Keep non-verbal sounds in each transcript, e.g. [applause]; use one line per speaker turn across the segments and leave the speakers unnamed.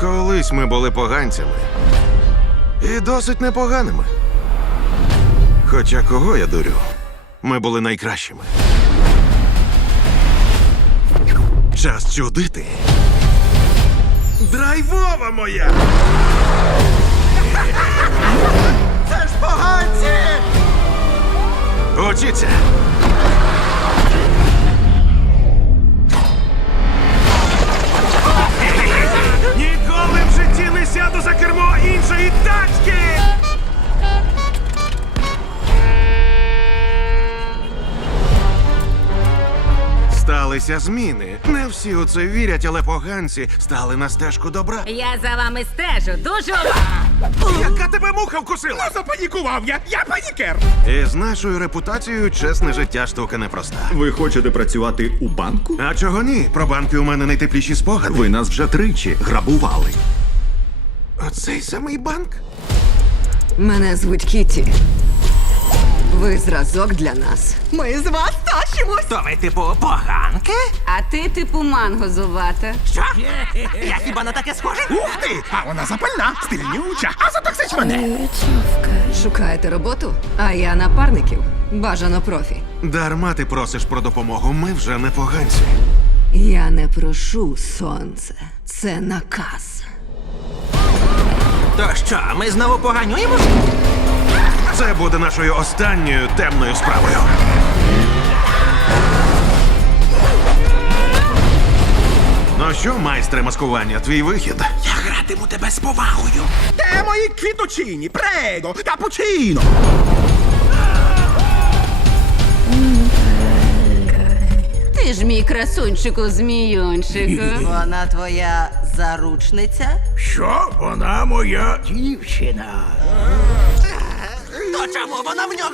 Колись ми були поганцями і досить непоганими. Хоча кого я дурю, ми були найкращими. Час чудити. Драйвова моя!
Це ж поганці!
Учіться! сталися зміни. Не всі у це вірять, але поганці стали на стежку добра.
Я за вами стежу дуже.
Яка тебе муха вкусила?
Ну, запанікував я. Я панікер.
І з нашою репутацією чесне життя штука непроста.
Ви хочете працювати у банку?
А чого ні? Про банки у мене найтепліші спогади.
Ви нас вже тричі грабували.
Оцей самий банк.
Мене звуть Кіті. Ви зразок для нас.
Ми з вас тащимось.
То ви, типу, поганки?
А ти, типу, мангозувата.
Що? Я хіба на таке схоже?
Ух ти! А вона запальна, стильнюча, а затоксич мене.
Шукаєте роботу, а я напарників. Бажано профі.
Дарма ти просиш про допомогу. Ми вже не поганці.
Я не прошу сонце. Це наказ.
То що, ми знову поганюємо?
Це буде нашою останньою темною справою. Ну що, майстре маскування, твій вихід?
Я гратиму тебе з повагою. Де мої квіточині, прего, капучино?
Ти ж мій красунчику, змійончику.
[laughs] Вона твоя заручниця?
Що вона моя дівчина?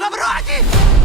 нього в